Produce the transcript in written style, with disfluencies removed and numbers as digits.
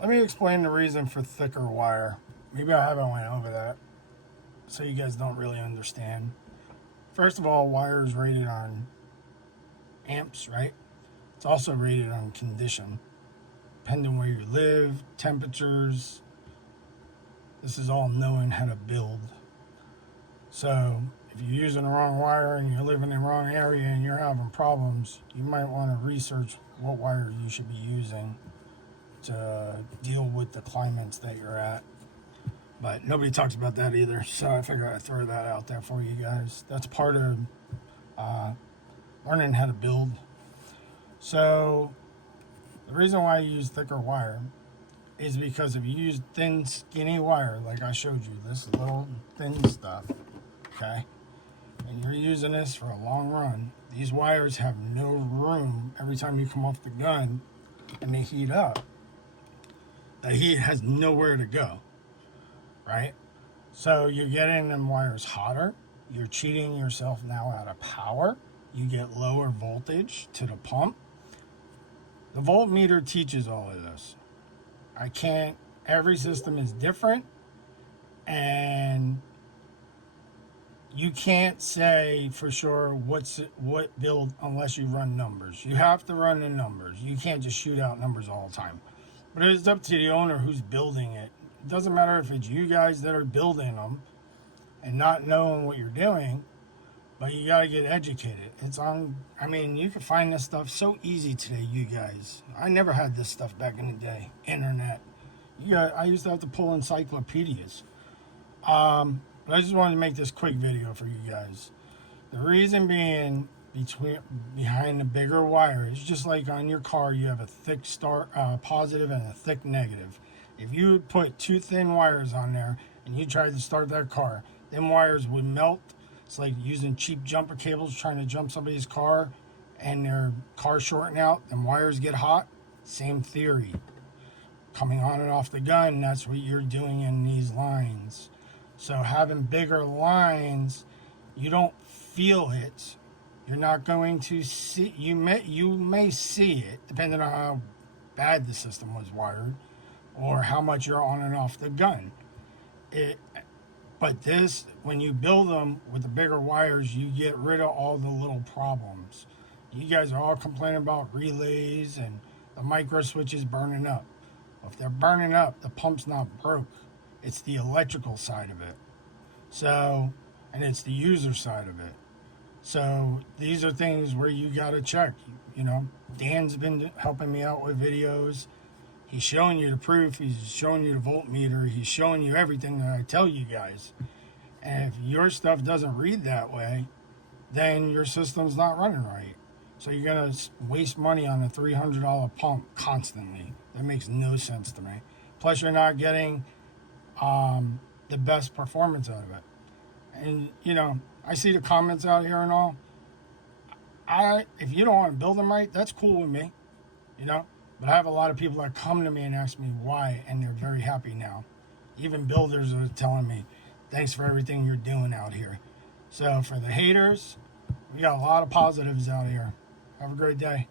Let me explain the reason for thicker wire. Maybe I haven't went over that, so you guys don't really understand. First of all, wire is rated on amps, right? It's also rated on condition, depending where you live, temperatures. This is all knowing how to build. So if you're using the wrong wire and you're living in the wrong area and you're having problems, you might want to research what wire you should be using to deal with the climates that you're at. But nobody talks about that either, so I figured I'd throw that out there for you guys. That's part of learning how to build. So the reason why I use thicker wire is because if you use thin, skinny wire, like I showed you, this little thin stuff, okay, and you're using this for a long run, these wires have no room every time you come off the gun and they heat up. The heat has nowhere to go, right? So you're getting them wires hotter. You're cheating yourself now out of power. You get lower voltage to the pump. The voltmeter teaches all of this. Every system is different, and you can't say for sure what build unless you run numbers. You have to run the numbers. You can't just shoot out numbers all the time. But it's up to the owner who's building it. It doesn't matter if it's you guys that are building them and not knowing what you're doing, but you got to get educated. You can find this stuff so easy today, you guys. I never had this stuff back in the day. Internet. I used to have to pull encyclopedias. But I just wanted to make this quick video for you guys. The reason being behind the bigger wire is just like on your car, you have a thick positive and a thick negative. If you would put two thin wires on there and you tried to start that car, them wires would melt. It's like using cheap jumper cables trying to jump somebody's car and their car shorting out, and wires get hot. Same theory. Coming on and off the gun, that's what you're doing in these lines. So having bigger lines, you don't feel it. You're not going to see, you may see it depending on how bad the system was wired or how much you're on and off the gun. But this, when you build them with the bigger wires, you get rid of all the little problems. You guys are all complaining about relays and the micro switches burning up. If they're burning up, the pump's not broke. It's the electrical side of it. So, and it's the user side of it. So these are things where you got to check. Dan's been helping me out with videos. He's showing you the proof. He's showing you the voltmeter. He's showing you everything that I tell you guys. And if your stuff doesn't read that way, then your system's not running right. So you're going to waste money on a $300 pump constantly. That makes no sense to me. Plus, you're not getting the best performance out of it. And, I see the comments out here and all. If you don't want to build them right, that's cool with me, But I have a lot of people that come to me and ask me why, and they're very happy now. Even builders are telling me, thanks for everything you're doing out here. So for the haters, we got a lot of positives out here. Have a great day.